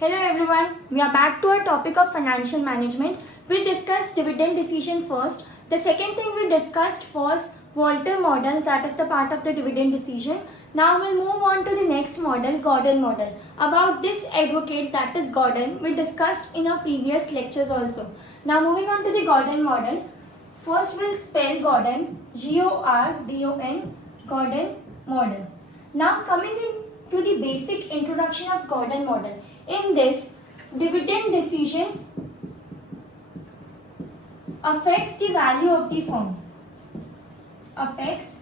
Hello everyone, we are back to our topic of financial management. We discussed dividend decision first. The second thing we discussed was Walter model, that is the part of the dividend decision. Now we'll move on to the next model, Gordon model. About this advocate, that is Gordon, we discussed in our previous lectures also. Now moving on to the Gordon model. First we'll spell Gordon, G-O-R-D-O-N, Gordon model. Now coming into the basic introduction of Gordon model. In this, dividend decision affects the value of the firm. Affects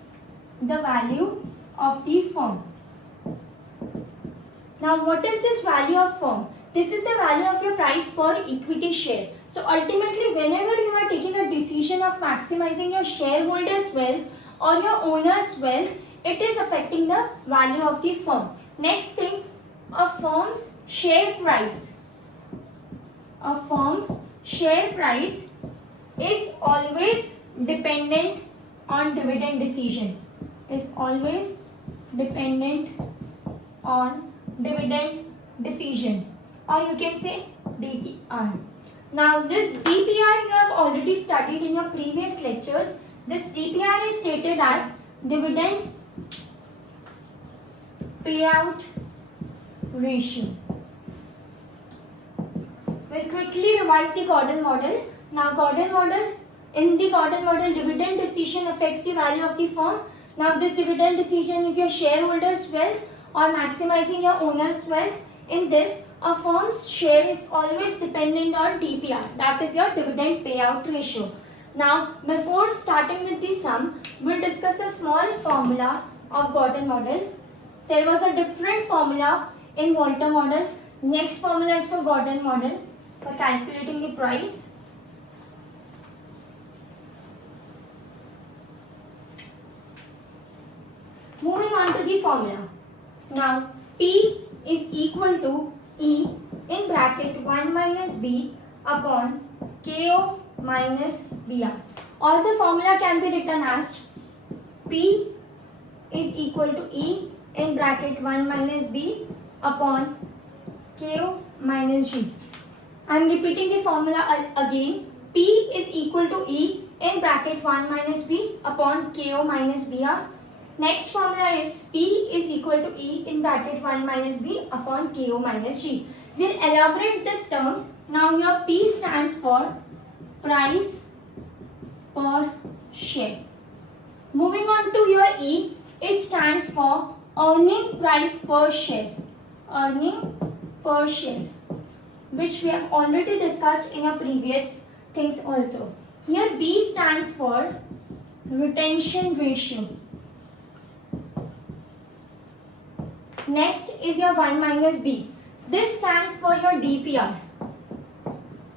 the value of the firm. Now what is this value of firm? This is the value of your price per equity share. So ultimately whenever you are taking a decision of maximizing your shareholders' wealth or your owner's wealth, it is affecting the value of the firm. Next thing, a firm's share price. A firm's share price is always dependent on dividend decision. Is always dependent on dividend decision, or you can say DPR. Now this DPR you have already studied in your previous lectures. This DPR is stated as dividend payout ratio. We'll quickly revise the Gordon model. Now in the Gordon model, dividend decision affects the value of the firm. Now this dividend decision is your shareholders' wealth or maximizing your owner's wealth. In this, a firm's share is always dependent on DPR, that is your dividend payout ratio. Now before starting with the sum, we'll discuss a small formula of Gordon model. There was a different formula in Walter model. Next formula is for Gordon model for calculating the price. Moving on to the formula. Now P is equal to E in bracket 1 minus B upon KO minus BR. Or the formula can be written as P is equal to E in bracket 1 minus B upon KO minus G. I am repeating the formula again. P is equal to E in bracket 1 minus B upon KO minus BR. Next formula is P is equal to E in bracket 1 minus B upon KO minus G. We'll elaborate these terms. Now here P stands for price per share. Moving on to your E, it stands for earning price per share. Earning per share, which we have already discussed in our previous things also. Here B stands for retention ratio. Next is your 1 minus B. This stands for your DPR.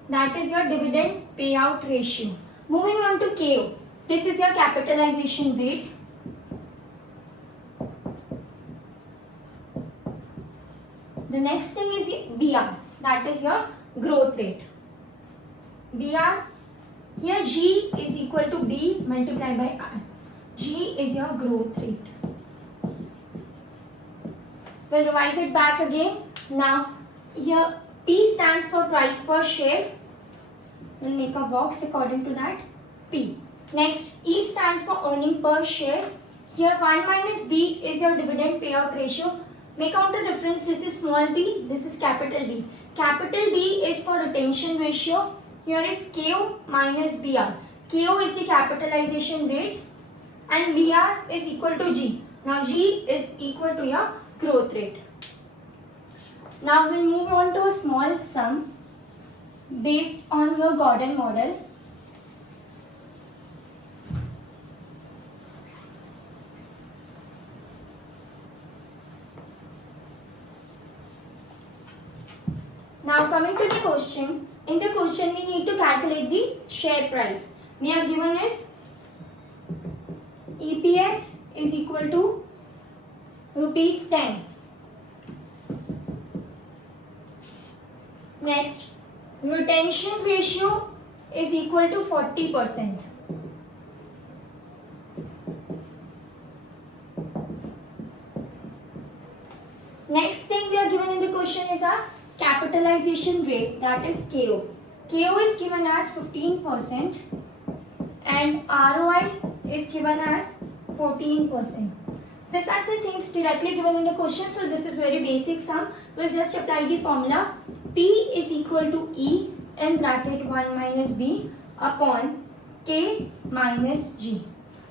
That is your dividend payout ratio. Moving on to KO. This is your capitalization rate. The next thing is BR. That is your growth rate. BR. Here G is equal to B multiplied by R. G is your growth rate. We'll revise it back again. Now here P stands for price per share. We'll make a box according to that. P. Next E stands for earning per share. Here 1 minus B is your dividend payout ratio. Make out the difference. This is small b, this is capital B. Capital B is for retention ratio. Here is KO minus BR. KO is the capitalization rate and BR is equal to G. Now G is equal to your growth rate. Now we'll move on to a small sum based on your Gordon model. Now coming to the question, in the question we need to calculate the share price. We are given as EPS is equal to rupees 10. Next, retention ratio is equal to 40%. Next thing we are given in the question is our capitalization rate, that is KO. KO is given as 15% and ROI is given as 14%. These are the things directly given in the question, so this is very basic sum. We'll just apply the formula. P is equal to E in bracket 1 minus B upon K minus G.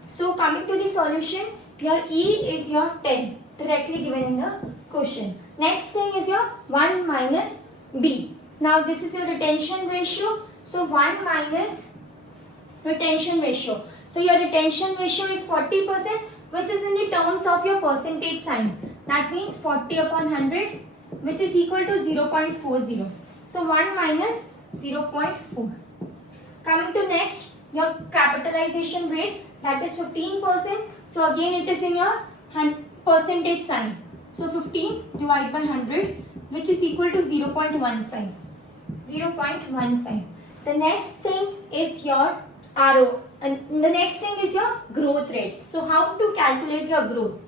So coming to the solution, your E is your 10 directly given in the question. Next thing is your 1 minus B. Now this is your retention ratio. So 1 minus retention ratio. So your retention ratio is 40%, which is in the terms of your percentage sign. That means 40 upon 100, which is equal to 0.40. So 1 minus 0.4. Coming to next, your capitalization rate, that is 15%. So again it is in your percentage sign. So 15 divided by 100, which is equal to 0.15. 0.15. The next thing is your RO, and the next thing is your growth rate. So how to calculate your growth?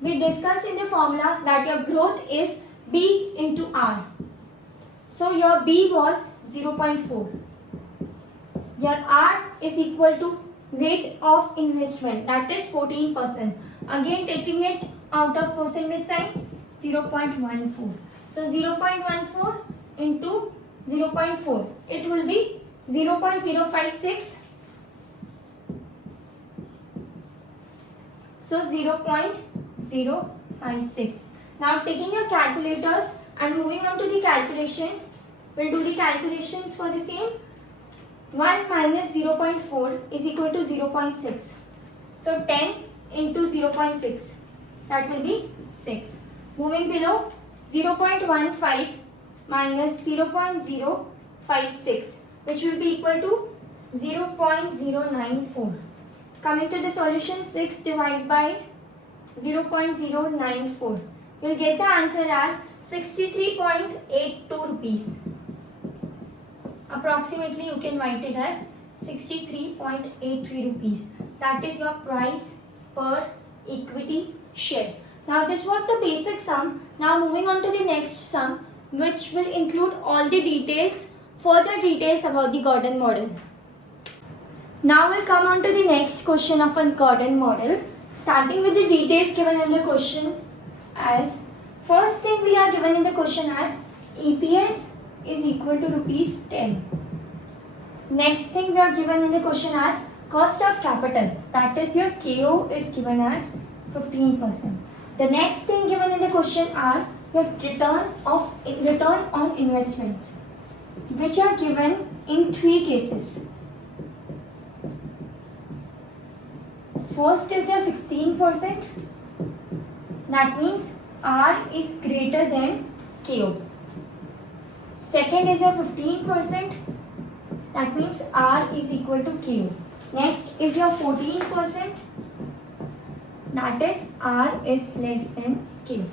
We discussed in the formula that your growth is B into R. So your B was 0.4. Your R is equal to rate of investment, that is 14%. Again taking it out of percentage sign, 0.14. So 0.14 into 0.4, it will be 0.056. So 0.056. Now taking your calculators and moving on to the calculation, we'll do the calculations for the same. 1 minus 0.4 is equal to 0.6. So 10 into 0.6, that will be 6. Moving below, 0.15 minus 0.056, which will be equal to 0.094. Coming to the solution, 6 divided by 0.094. You'll get the answer as 63.82 rupees. Approximately you can write it as 63.83 rupees. That is your price per equity share. Now this was the basic sum. Now moving on to the next sum, which will include all the details, further details about the Gordon model. Now we'll come on to the next question of a Gordon model, starting with the details given in the question as, first thing we are given in the question as EPS is equal to rupees 10. Next thing we are given in the question as cost of capital, that is your KO is given as 15%. The next thing given in the question are your return on investment, which are given in 3 cases. First is your 16%, that means R is greater than KO. Second is your 15%, that means R is equal to KO. Next is your 14%, that is R is less than KO.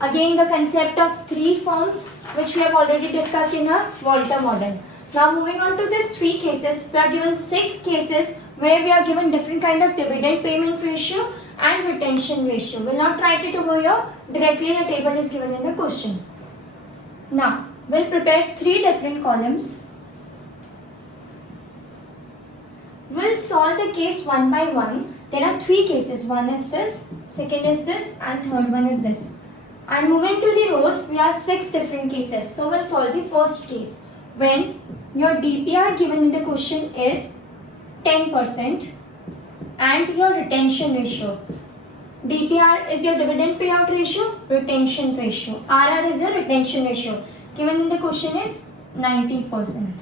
Again the concept of 3 forms, which we have already discussed in our Volta model. Now moving on to these 3 cases, we are given 6 cases where we are given different kind of dividend payment ratio and retention ratio. We'll not write it over here, directly the table is given in the question. Now we'll prepare 3 different columns. We'll solve the case one by one. There are 3 cases. One is this, second is this, and third one is this. And moving to the rows, we have 6 different cases. So we'll solve the first case when your DPR given in the question is 10% and your retention ratio. DPR is your dividend payout ratio, retention ratio. RR is your retention ratio. Given in the question is 90%.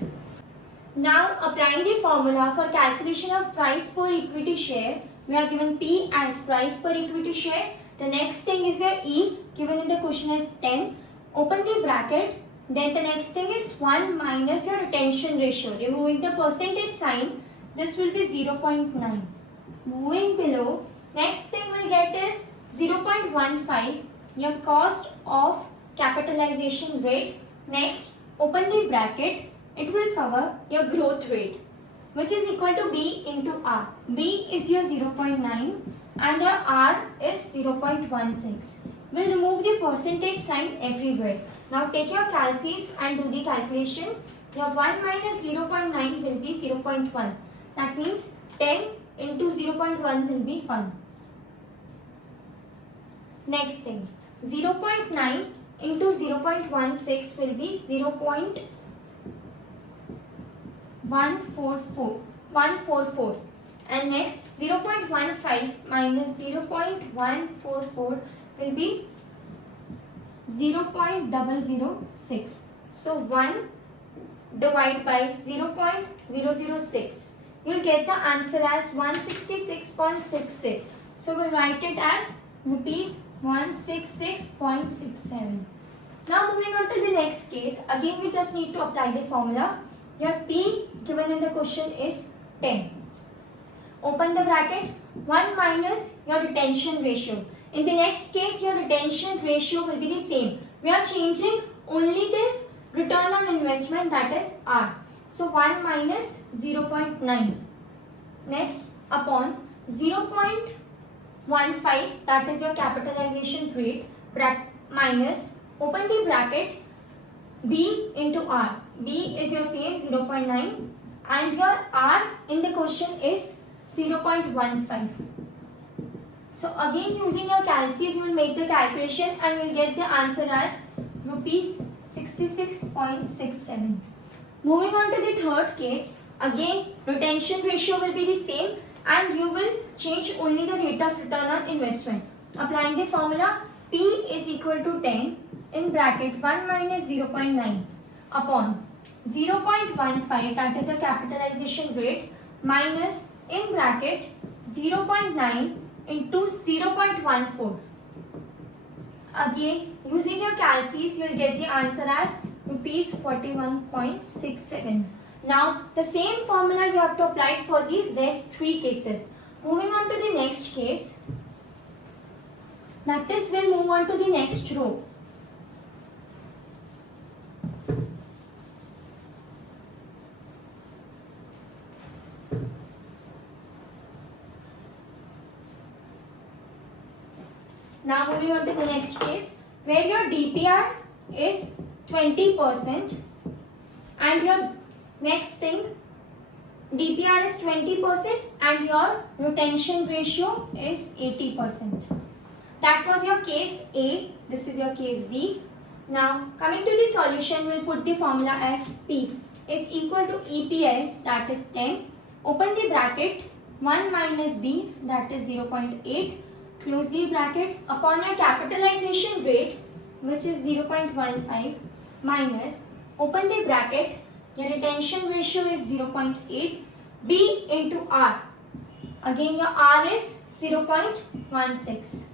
Now applying the formula for calculation of price per equity share, we are given P as price per equity share. The next thing is your E, given in the question is 10. Open the bracket. Then the next thing is 1 minus your retention ratio. Removing the percentage sign, this will be 0.9. Moving below, next thing we'll get is 0.15, your cost of capitalization rate. Next, open the bracket. It will cover your growth rate, which is equal to B into R. B is your 0.9 and your R is 0.16. We'll remove the percentage sign everywhere. Now take your calces and do the calculation. Your 1 minus 0.9 will be 0.1. That means 10 into 0.1 will be 1. Next thing, 0.9 into 0.16 will be 0.144. And next, 0.15 minus 0.144 will be 0.006. So 1 divided by 0.006. You will get the answer as 166.66. So we'll write it as rupees 166.67. Now moving on to the next case. Again we just need to apply the formula. Your P given in the question is 10. Open the bracket. 1 minus your retention ratio. In the next case your retention ratio will be the same. We are changing only the return on investment, that is R. So 1 minus 0.9. Next upon 0.15, that is your capitalization rate, minus, open the bracket, B into R. B is your same 0.9 and your R in the question is 0.15. So again using your calces you will make the calculation and you will get the answer as rupees 66.67. Moving on to the third case. Again retention ratio will be the same and you will change only the rate of return on investment. Applying the formula, P is equal to 10 in bracket 1 minus 0.9 upon 0.15, that is a capitalization rate, minus in bracket 0.9 into 0.14. Again using your calces you will get the answer as rupees 41.67. Now the same formula you have to apply for the rest 3 cases. Moving on to the next case, that is we'll move on to the next row. Now moving on to the next case where your DPR is 20% and your next thing DPR is 20% and your retention ratio is 80%. That was your case A. This is your case B. Now coming to the solution, we'll put the formula as P is equal to EPS, that is 10. Open the bracket, 1 minus B, that is 0.8. Close the bracket. Upon your capitalization rate, which is 0.15, minus, open the bracket, your retention ratio is 0.8, B into R. Again your R is 0.16.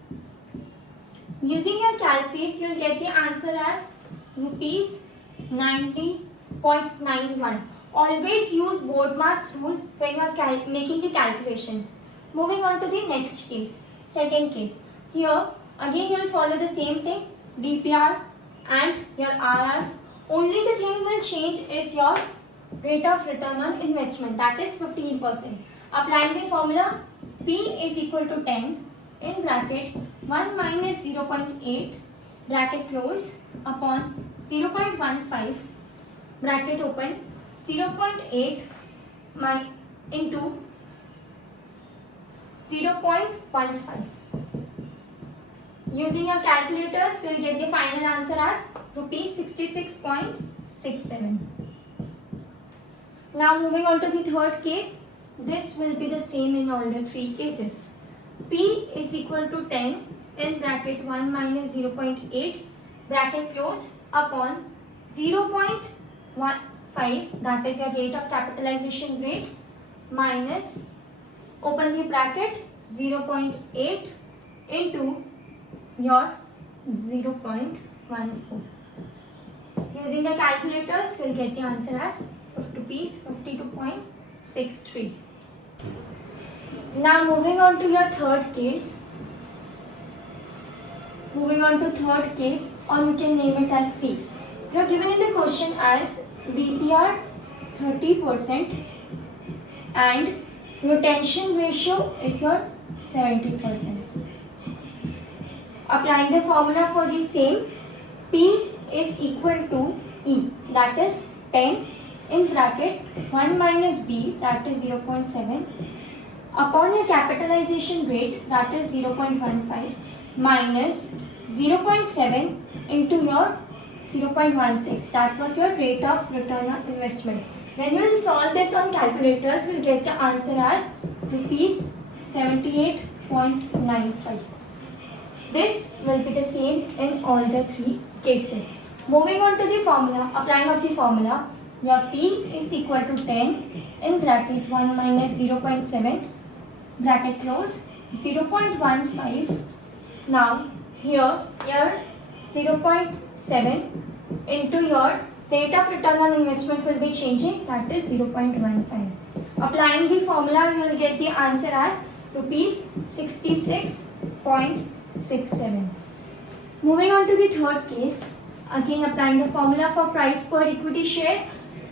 Using your calces, you will get the answer as rupees 90.91. Always use BODMAS rule when you are making the calculations. Moving on to the next case. Second case. Here again you will follow the same thing, DPR and your RR. Only the thing will change is your rate of return on investment, that is 15%. Applying the formula, P is equal to 10 in bracket 1 minus 0.8 bracket close upon 0.15 bracket open 0.8 into 0.15. Using your calculators, we will get the final answer as rupees 66.67. Now moving on to the third case. This will be the same in all the 3 cases. P is equal to 10 in bracket 1 minus 0.8 bracket close upon 0.15, that is your rate of capitalization rate, minus, open the bracket, 0.8 into your 0.14. Using the calculators, we'll get the answer as rupees 52.63. Now moving on to your third case. Moving on to third case, or you can name it as C. You are given in the question as DPR 30% and retention ratio is your 70%. Applying the formula for the same, P is equal to E, that is 10 in bracket 1 minus B, that is 0.7, upon your capitalization rate, that is 0.15, minus 0.7 into your 0.16, that was your rate of return on investment. When we will solve this on calculators, we will get the answer as rupees 78.95. This will be the same in all the three cases. Moving on to the formula, applying of the formula, your P is equal to 10 in bracket 1 minus 0.7, bracket close, 0.15. Now here 0.7 into your rate of return on investment will be changing, that is 0.15. Applying the formula, you will get the answer as rupees 66.67. Moving on to the third case, again applying the formula for price per equity share,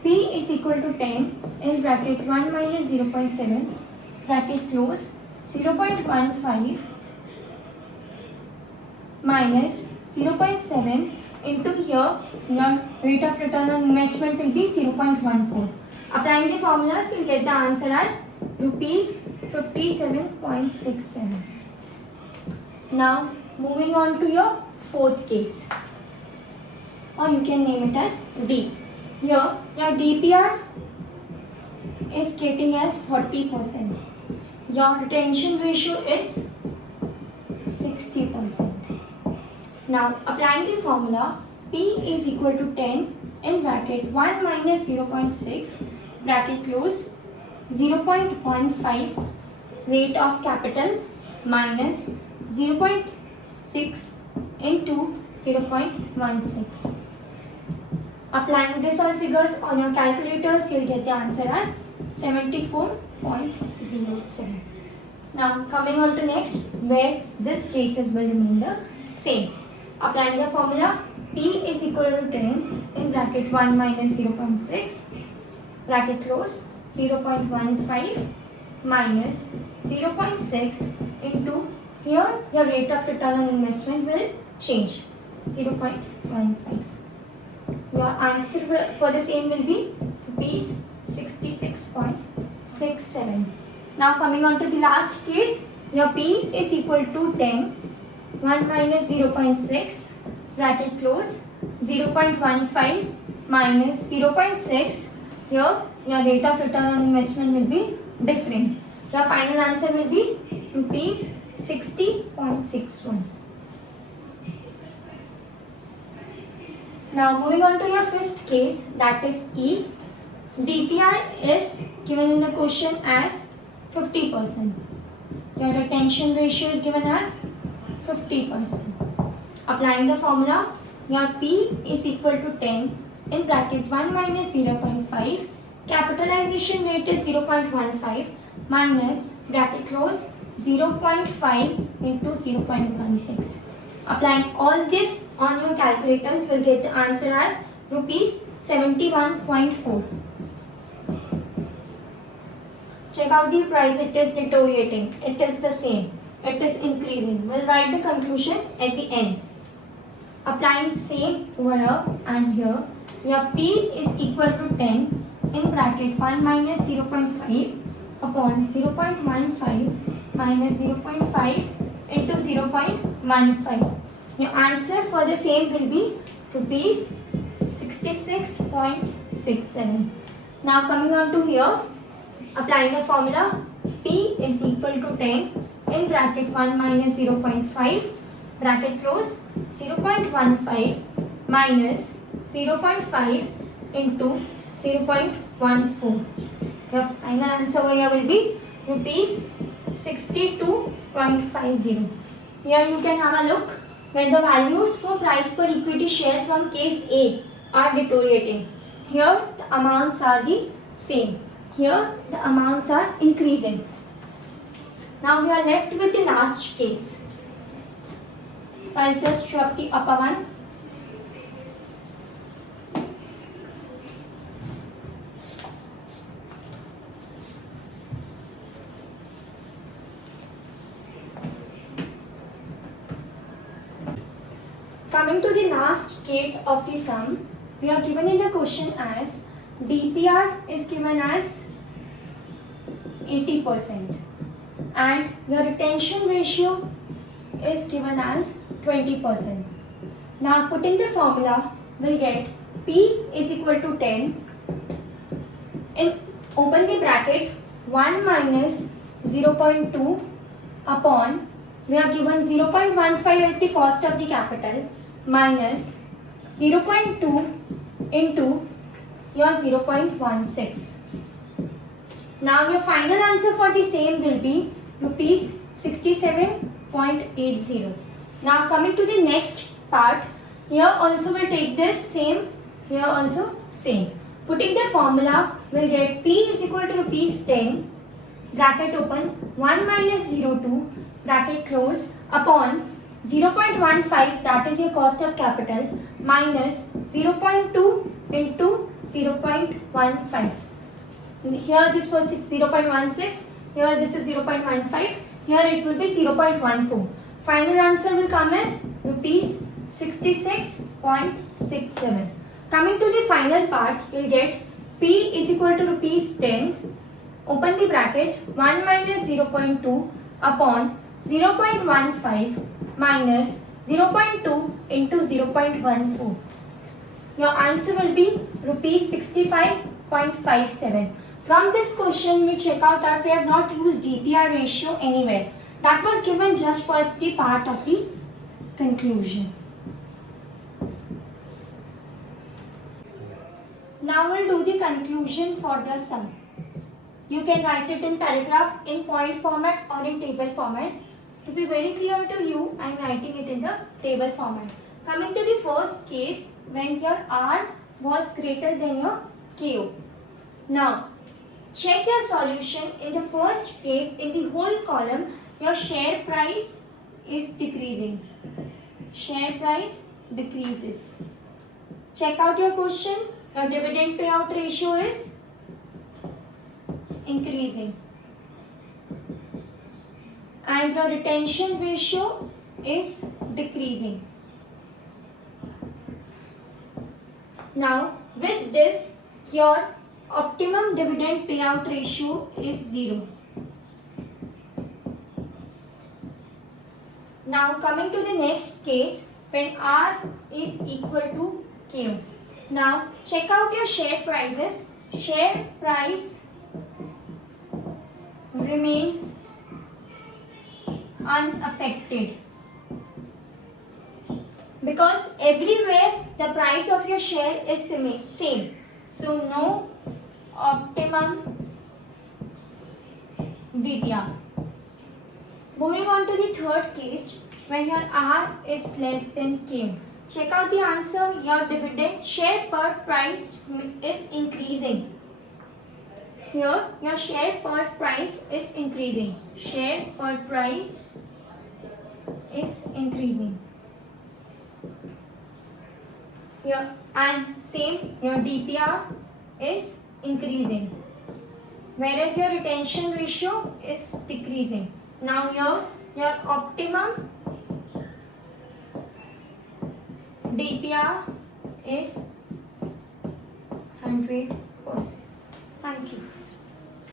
P is equal to 10 in bracket 1 minus 0.7, bracket close, 0.15 minus 0.7 into here your rate of return on investment will be 0.14. Applying the formulas, you will get the answer as rupees 57.67. Now moving on to your fourth case, or you can name it as D. Here your DPR is getting as 40%. Your retention ratio is 60%. Now applying the formula, P is equal to 10 in bracket 1 minus 0.6, bracket close, 0.15 rate of capital minus 0.6 into 0.16. Applying this all figures on your calculators, you will get the answer as 74.07. Now coming on to next, where this cases will remain the same. Applying the formula, P is equal to 10 in bracket 1 minus 0.6, bracket close, 0.15 minus 0.6 into here your rate of return on investment will change, 0.15. Your answer for the same will be rupees 66.67. Now coming on to the last case, your P is equal to 10, 1 minus 0.6, bracket close, 0.15 minus 0.6, here your rate of return on investment will be different. Your final answer will be rupees 60.61. Now moving on to your fifth case, that is E. DPR is given in the question as 50%. Your retention ratio is given as 50%. Applying the formula, your P is equal to 10 in bracket 1 minus 0.5, capitalization rate is 0.15 minus bracket close 0.5 into 0.16. Applying all this on your calculators will get the answer as rupees 71.4. Check out the price, it is deteriorating, it is the same, it is increasing. We'll write the conclusion at the end. Applying same over here and here, your P is equal to 10 in bracket 1 minus 0.5 upon 0.15 minus 0.5 into 0.15. Your answer for the same will be rupees 66.67. Now coming on to here, applying the formula, P is equal to 10 in bracket 1 minus 0.5, bracket close, 0.15 minus 0.5 into 0.14. Your final answer over here will be rupees 62.50. Here you can have a look where the values for price per equity share from case A are deteriorating. Here the amounts are the same. Here the amounts are increasing. Now we are left with the last case. So I'll just show up the upper one. coming to the last case of the sum, we are given in the question as DPR is given as 80% and the retention ratio is given as 20%. Now putting the formula, we'll get P is equal to 10 in open the bracket 1 minus 0.2 upon, we are given 0.15 as the cost of the capital minus 0.2 into your 0.16. Now your final answer for the same will be rupees 67.80. Now coming to the next part, here also we'll take this same, here also same. Putting the formula, we'll get P is equal to rupees 10, bracket open, 1 minus 0.2, bracket close, upon 0.15, that is your cost of capital, minus 0.2 into 0.15. Here this was 0.16, here this is 0.15, here it will be 0.14. Final answer will come as rupees 66.67. Coming to the final part, you will get P is equal to rupees 10, open the bracket, 1 minus 0.2 upon 0.15 minus 0.2 into 0.14. Your answer will be rupees 65.57. From this question, we check out that we have not used DPR ratio anywhere. That was given just for the part of the conclusion. Now we'll do the conclusion for the sum. You can write it in paragraph, in point format or in table format. To be very clear to you, I am writing it in the table format. Coming to the first case, when your R was greater than your KO. Now, check your solution. In the first case, in the whole column, your share price is decreasing. Share price decreases. Check out your question. Your dividend payout ratio is increasing. And your retention ratio is decreasing. Now, with this, your optimum dividend payout ratio is 0. Now, coming to the next case, when R is equal to Q. Now, check out your share prices. Share price remains unaffected because everywhere the price of your share is same. So, no optimum DPR. Moving on to the third case, when your R is less than Q. Check out the answer. Your dividend share per price is increasing. Here, your share per price is increasing. Share per price is increasing. Here, and same, your DPR is increasing. Whereas your retention ratio is decreasing. Now here, your optimum DPR is 100%. Thank you.